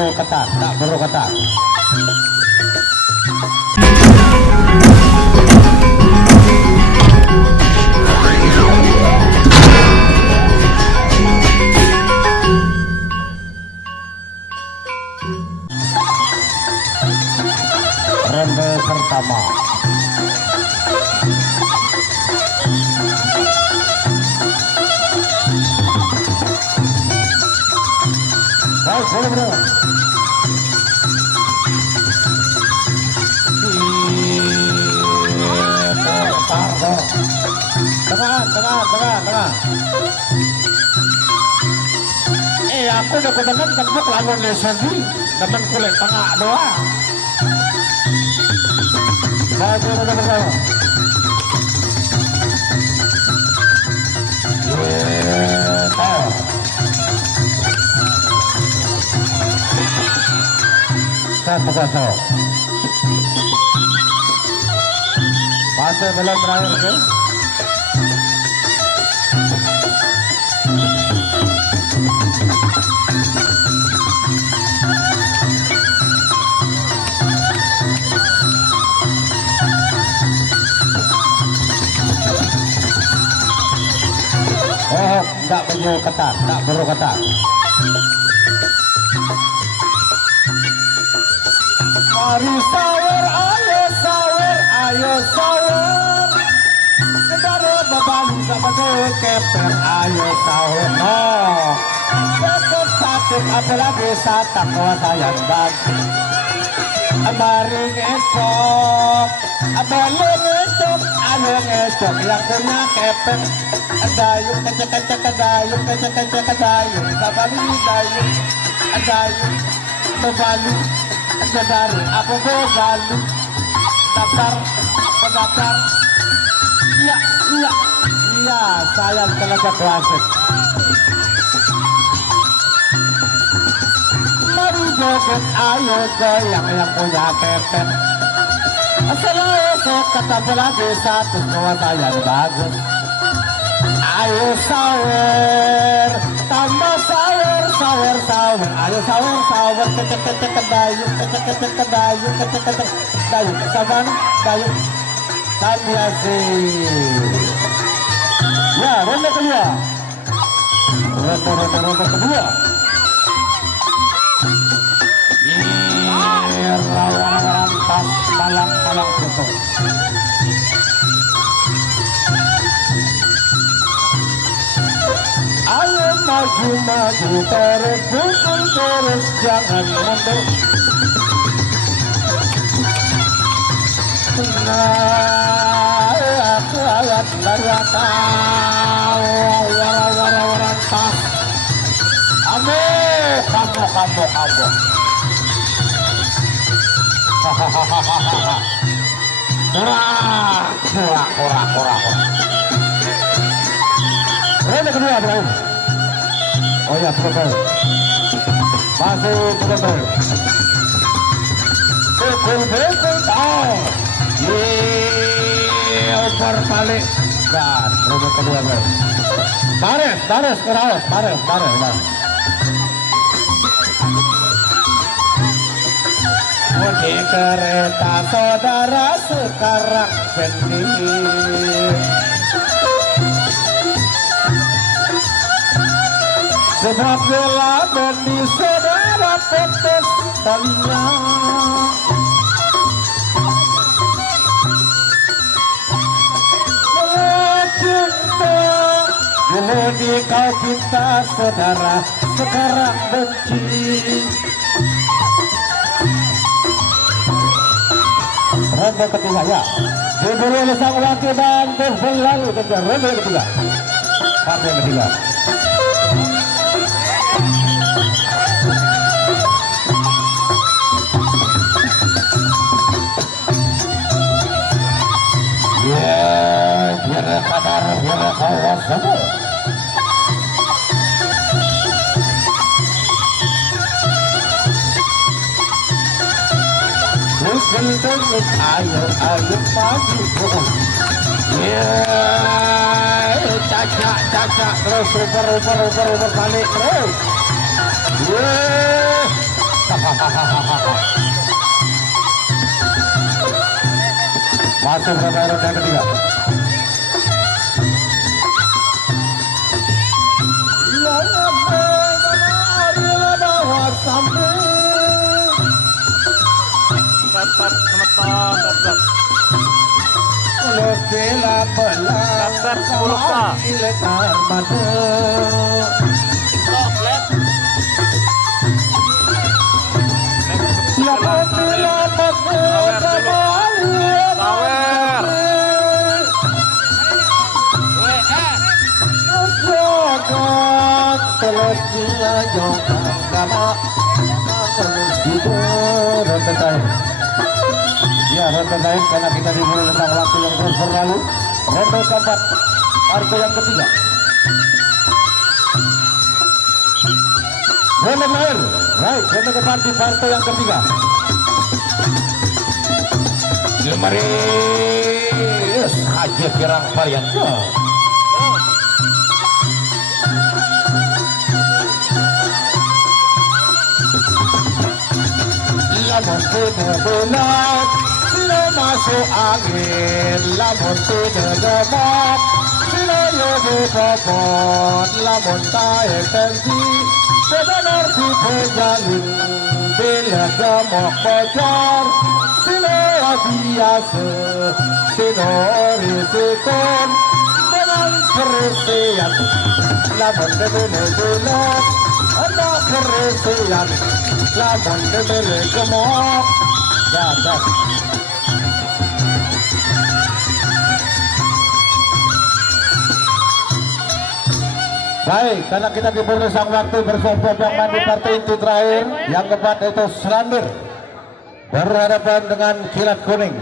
perlu ketat, tak perlu ketat. Ronde pertama. Baik, boleh bro. Tengah. Aku udah kebetulan tembok lawan Leslie, temen kulit tengah doang. Baik, bro. Satu kosong. Fase belum berakhir ke? Tak perlu ketat, tak perlu ketat. Mari sawer, ayo sawer. Kedara beban sama keper, ayo sawer. No, tetap sakit apalagi satak sayang bag. Mari ngecok, abang ngecok, anu ngecok yang punya keper. Adayung kadayung sabali adayung bebalu adar apa bebalu daftar iya saya tenaga klasik. Mari joget ayo goyang yang punya pepet. Selalu kata lagi satu kawasan bagus. Ayo sawer, tambah sawer. Ayo sawer, kecek kedayung, kedayung, saban, dayung, tabiasi. Ya, ronde kedua. Ronde kedua. Rawan tas malang foto. Ayo maju terus pukul terus jangan mundur. Aku alat barata wara tas. Ame kamu. Hahaha. Kurang. Ronde kedua bro. Oh ya betul. Masih betul. Pukul tahu. Over balik. Dan ronde kedua bro. Bares keraus. Di kereta saudara sekarang sendiri. Sebab bila bendi saudara putus talinya. Cinta dulu di kau cinta saudara sekarang benci. Ronde ketiga ya. Diberi oleh sang wakil dan berlalu ke ronde ketiga. Partai ketiga. Biar kadar, biar kawas semua. Ayo maju cacak terus super balik terus Masuk ke ronde yang ketiga. Ya, ronde lain karena kita dimulai tentang waktu yang terus berlalu. Ronde keempat, partai yang ketiga. Ronde terakhir, right, ronde keempat di partai yang ketiga. Jemaris Haji Pirang Varian. Lamun benar sila masuk angin, lamun gemak sila yobu popon, lamun tae tensi benar di pejalin, bila gemok bocor sila biasa, sila risiko dengan keresian, lamun benar ada keresian, lamun bener gemuk dapat. Baik, karena kita diberi sang waktu bersombong di partai inti terakhir yang keempat itu Selandir berhadapan dengan Kilat Kuning.